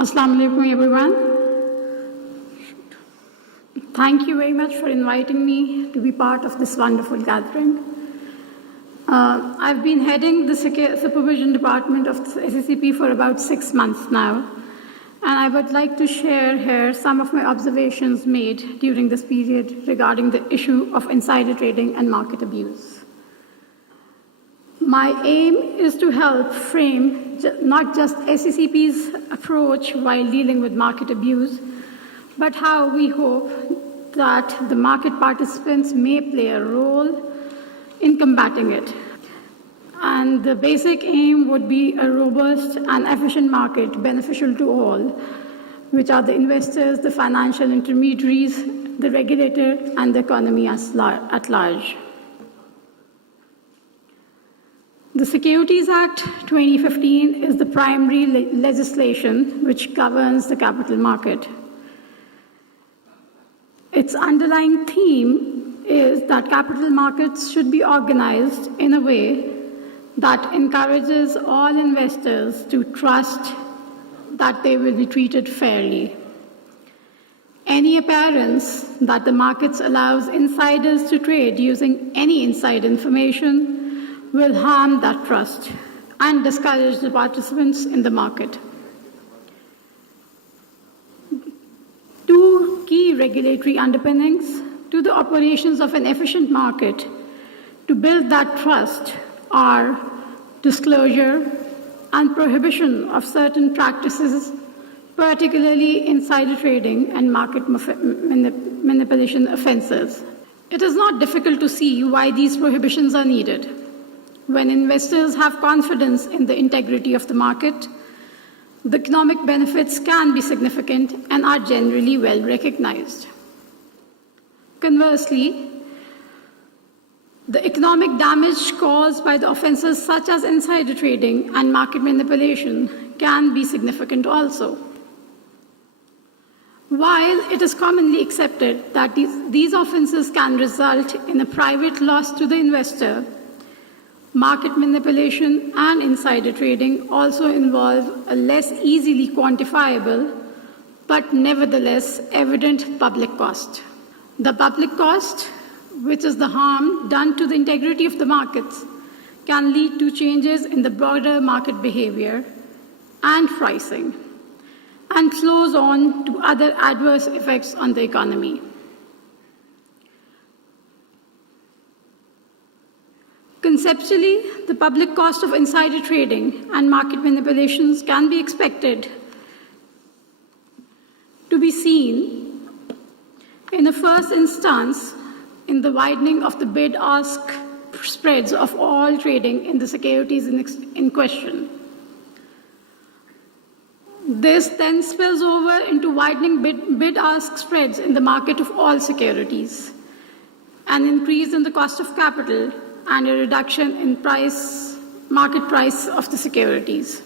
Assalamu alaikum, everyone. Thank you very much for inviting me to be part of this wonderful gathering. I've been heading the supervision department of the SECP for about 6 months now, and I would like to share here some of my observations made during this period regarding the issue of insider trading and market abuse. My aim is to help frame not just SECP's approach while dealing with market abuse, but how we hope that the market participants may play a role in combating it. And the basic aim would be a robust and efficient market beneficial to all, which are the investors, the financial intermediaries, the regulator, and the economy at large. The Securities Act 2015 is the primary legislation which governs the capital market. Its underlying theme is that capital markets should be organized in a way that encourages all investors to trust that they will be treated fairly. Any appearance that the markets allows insiders to trade using any inside information will harm that trust and discourage the participants in the market. Two key regulatory underpinnings to the operations of an efficient market to build that trust are disclosure and prohibition of certain practices, particularly insider trading and market manipulation offenses. It is not difficult to see why these prohibitions are needed. When investors have confidence in the integrity of the market, the economic benefits can be significant and are generally well recognized. Conversely, the economic damage caused by the offenses such as insider trading and market manipulation can be significant also. While it is commonly accepted that these offenses can result in a private loss to the investor, market manipulation and insider trading also involve a less easily quantifiable but nevertheless evident public cost. The public cost, which is the harm done to the integrity of the markets, can lead to changes in the broader market behavior and pricing, and flows on to other adverse effects on the economy. Conceptually, the public cost of insider trading and market manipulations can be expected to be seen in a first instance in the widening of the bid-ask spreads of all trading in the securities in question. This then spills over into widening bid-ask spreads in the market of all securities, an increase in the cost of capital, and a reduction in market price of the securities,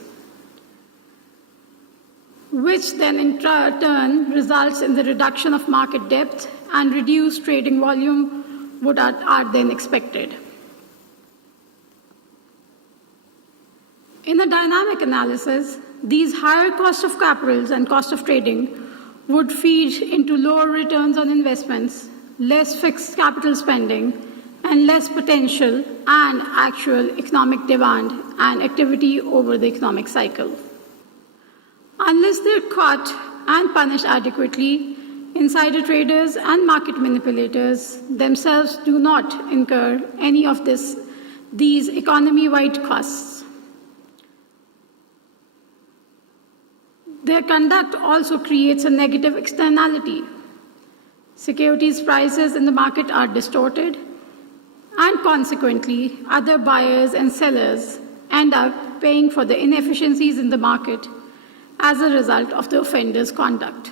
which then in turn results in the reduction of market depth and reduced trading volume are then expected. In a dynamic analysis, these higher costs of capitals and cost of trading would feed into lower returns on investments, less fixed capital spending, and less potential and actual economic demand and activity over the economic cycle. Unless they're caught and punished adequately, insider traders and market manipulators themselves do not incur any of these economy-wide costs. Their conduct also creates a negative externality. Securities prices in the market are distorted, and consequently, other buyers and sellers end up paying for the inefficiencies in the market as a result of the offender's conduct.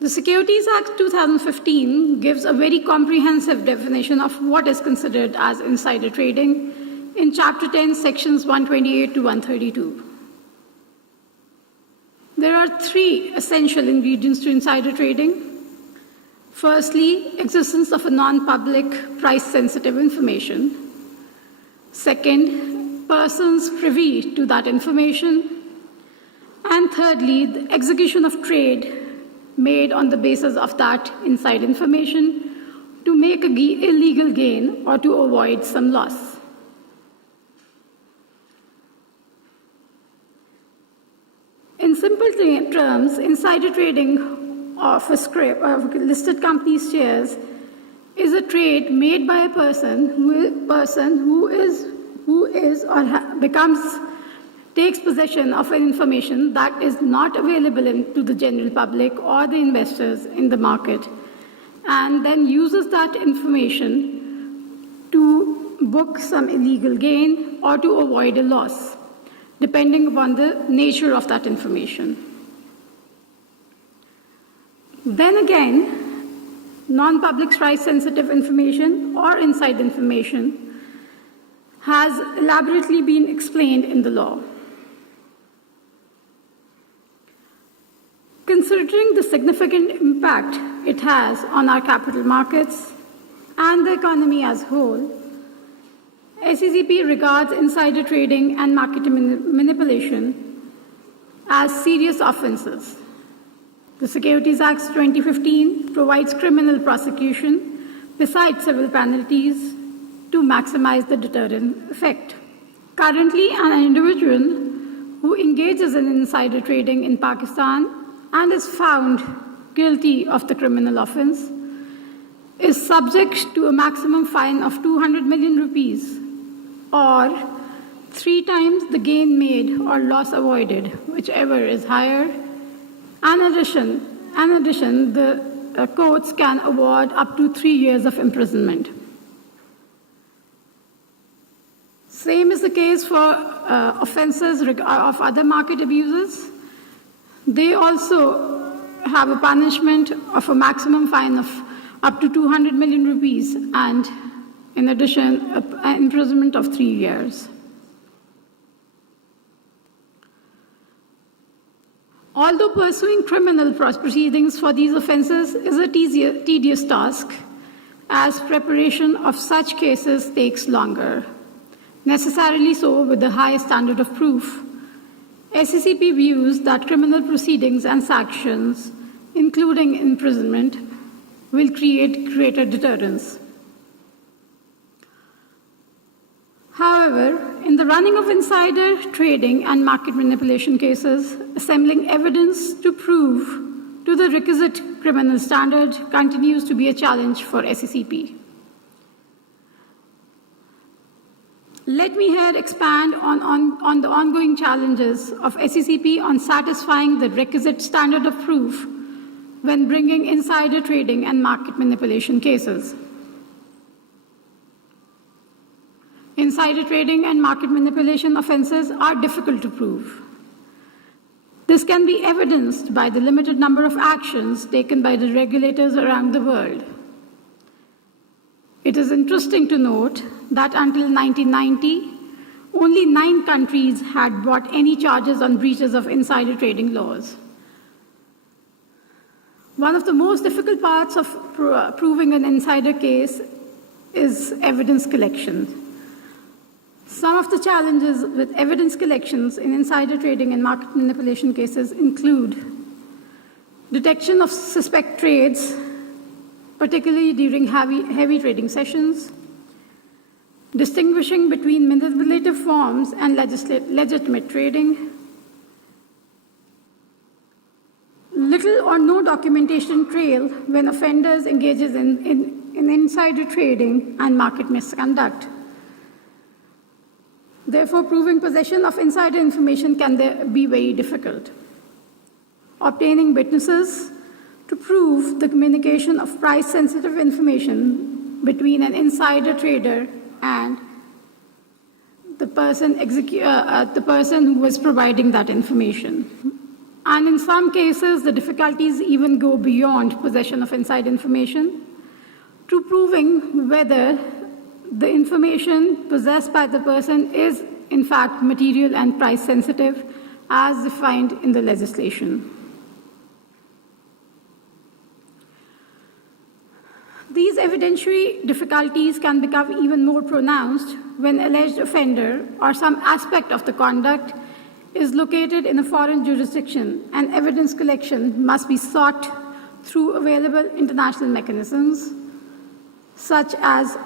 The Securities Act 2015 gives a very comprehensive definition of what is considered as insider trading in Chapter 10, Sections 128 to 132. There are 3 essential ingredients to insider trading. Firstly, existence of a non-public price-sensitive information. Second, persons privy to that information. And thirdly, the execution of trade made on the basis of that inside information to make an illegal gain or to avoid some loss. In simple terms, insider trading of a listed company's shares is a trade made by a person takes possession of an information that is not available to the general public or the investors in the market, and then uses that information to book some illegal gain or to avoid a loss, depending upon the nature of that information. Then again, non-public price-sensitive information or inside information has elaborately been explained in the law. Considering the significant impact it has on our capital markets and the economy as a whole, SECP regards insider trading and market manipulation as serious offenses. The Securities Act 2015 provides criminal prosecution besides civil penalties to maximize the deterrent effect. Currently, an individual who engages in insider trading in Pakistan and is found guilty of the criminal offense is subject to a maximum fine of 200 million rupees or 3 times the gain made or loss avoided, whichever is higher. In addition, the courts can award up to 3 years of imprisonment. Same is the case for offenses of other market abuses. They also have a punishment of a maximum fine of up to 200 million rupees and, in addition, an imprisonment of 3 years. Although pursuing criminal proceedings for these offenses is a tedious task, as preparation of such cases takes longer, necessarily so with a high standard of proof, SECP views that criminal proceedings and sanctions, including imprisonment, will create greater deterrence. However, in the running of insider trading and market manipulation cases, assembling evidence to prove to the requisite criminal standard continues to be a challenge for SECP. Let me here expand on the ongoing challenges of SECP on satisfying the requisite standard of proof when bringing insider trading and market manipulation cases. Insider trading and market manipulation offenses are difficult to prove. This can be evidenced by the limited number of actions taken by the regulators around the world. It is interesting to note that until 1990, only 9 countries had brought any charges on breaches of insider trading laws. One of the most difficult parts of proving an insider case is evidence collection. Some of the challenges with evidence collections in insider trading and market manipulation cases include detection of suspect trades, particularly during heavy trading sessions, distinguishing between manipulative forms and legitimate trading, little or no documentation trail when offenders engages in insider trading and market misconduct. Therefore, proving possession of insider information can be very difficult. Obtaining witnesses to prove the communication of price-sensitive information between an insider trader and the person who was providing that information. And in some cases, the difficulties even go beyond possession of inside information to proving whether the information possessed by the person is, in fact, material and price-sensitive as defined in the legislation. These evidentiary difficulties can become even more pronounced when alleged offender or some aspect of the conduct is located in a foreign jurisdiction and evidence collection must be sought through available international mechanisms, such as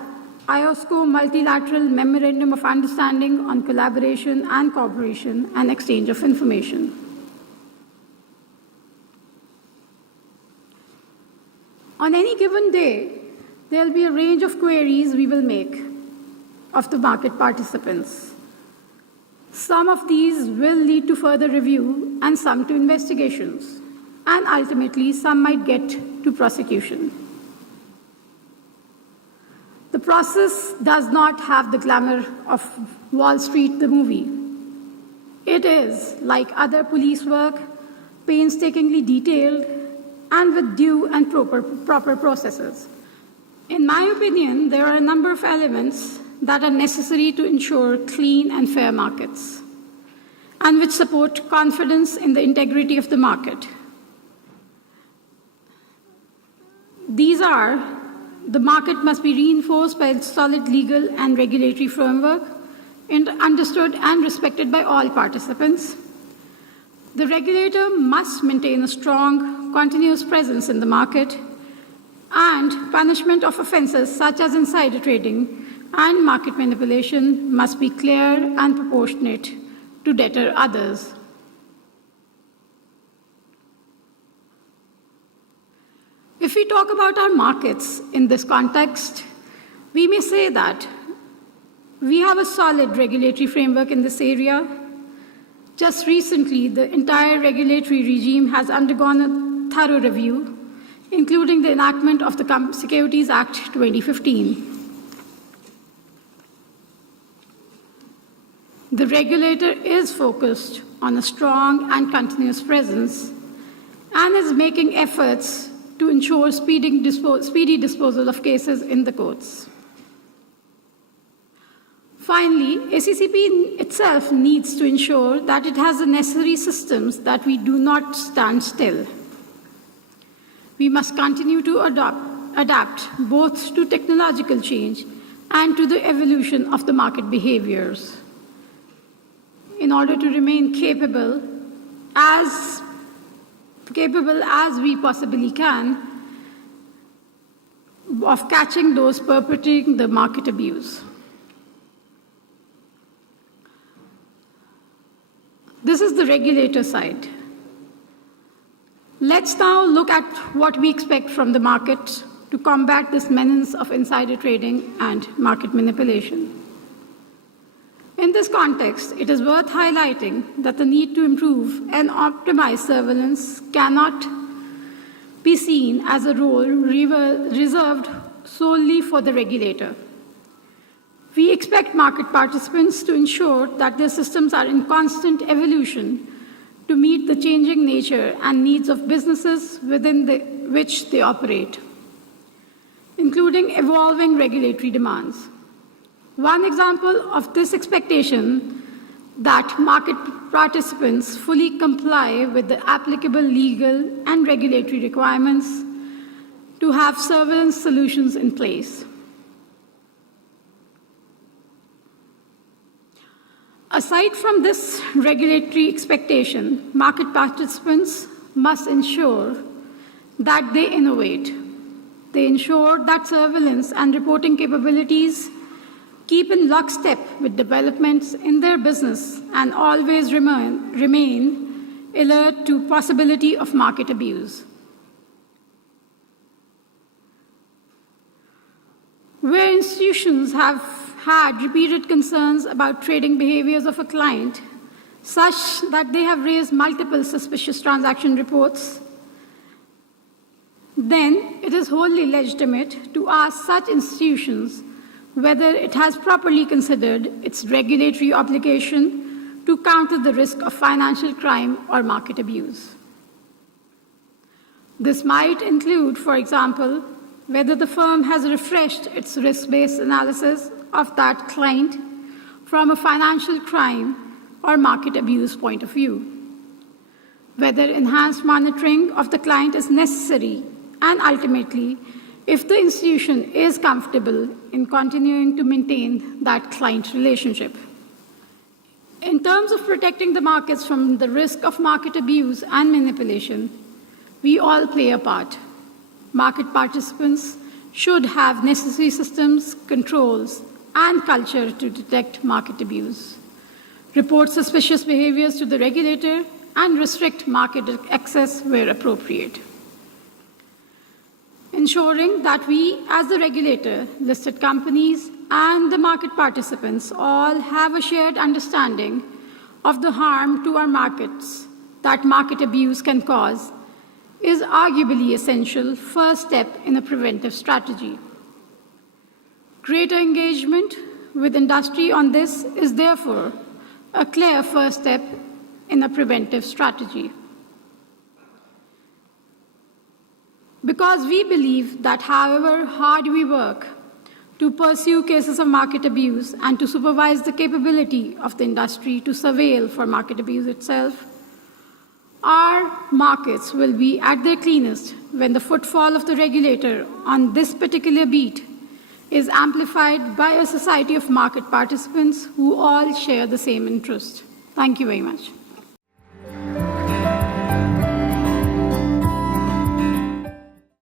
IOSCO Multilateral Memorandum of Understanding on Collaboration and Cooperation and Exchange of Information. On any given day, there will be a range of queries we will make of the market participants. Some of these will lead to further review and some to investigations, and ultimately some might get to prosecution. The process does not have the glamour of Wall Street, the movie. It is, like other police work, painstakingly detailed and with due and proper processes. In my opinion, there are a number of elements that are necessary to ensure clean and fair markets, and which support confidence in the integrity of the market. These are: the market must be reinforced by a solid legal and regulatory framework, understood and respected by all participants. The regulator must maintain a strong, continuous presence in the market, and punishment of offenses such as insider trading and market manipulation must be clear and proportionate to deter others. If we talk about our markets in this context, we may say that we have a solid regulatory framework in this area. Just recently, the entire regulatory regime has undergone a thorough review, including the enactment of the Securities Act 2015. The regulator is focused on a strong and continuous presence and is making efforts to ensure speedy disposal of cases in the courts. Finally, SECP itself needs to ensure that it has the necessary systems that we do not stand still. We must continue to adapt both to technological change and to the evolution of the market behaviors in order to remain capable as we possibly can of catching those perpetrating the market abuse. This is the regulator side. Let's now look at what we expect from the market to combat this menace of insider trading and market manipulation. In this context, it is worth highlighting that the need to improve and optimize surveillance cannot be seen as a role reserved solely for the regulator. We expect market participants to ensure that their systems are in constant evolution to meet the changing nature and needs of businesses within which they operate, including evolving regulatory demands. One example of this expectation that market participants fully comply with the applicable legal and regulatory requirements to have surveillance solutions in place. Aside from this regulatory expectation, market participants must ensure that they innovate. They ensure that surveillance and reporting capabilities keep in lockstep with developments in their business and always remain alert to possibility of market abuse. Where institutions have had repeated concerns about trading behaviors of a client, such that they have raised multiple suspicious transaction reports, then it is wholly legitimate to ask such institutions whether it has properly considered its regulatory obligation to counter the risk of financial crime or market abuse. This might include, for example, whether the firm has refreshed its risk-based analysis of that client from a financial crime or market abuse point of view, whether enhanced monitoring of the client is necessary, and ultimately, if the institution is comfortable in continuing to maintain that client relationship. In terms of protecting the markets from the risk of market abuse and manipulation, we all play a part. Market participants should have necessary systems, controls, and culture to detect market abuse, report suspicious behaviors to the regulator, and restrict market access where appropriate. Ensuring that we, as the regulator, listed companies, and the market participants all have a shared understanding of the harm to our markets that market abuse can cause is arguably essential first step in a preventive strategy. Greater engagement with industry on this is therefore a clear first step in a preventive strategy. Because we believe that however hard we work to pursue cases of market abuse and to supervise the capability of the industry to surveil for market abuse itself, our markets will be at their cleanest when the footfall of the regulator on this particular beat is amplified by a society of market participants who all share the same interest. Thank you very much.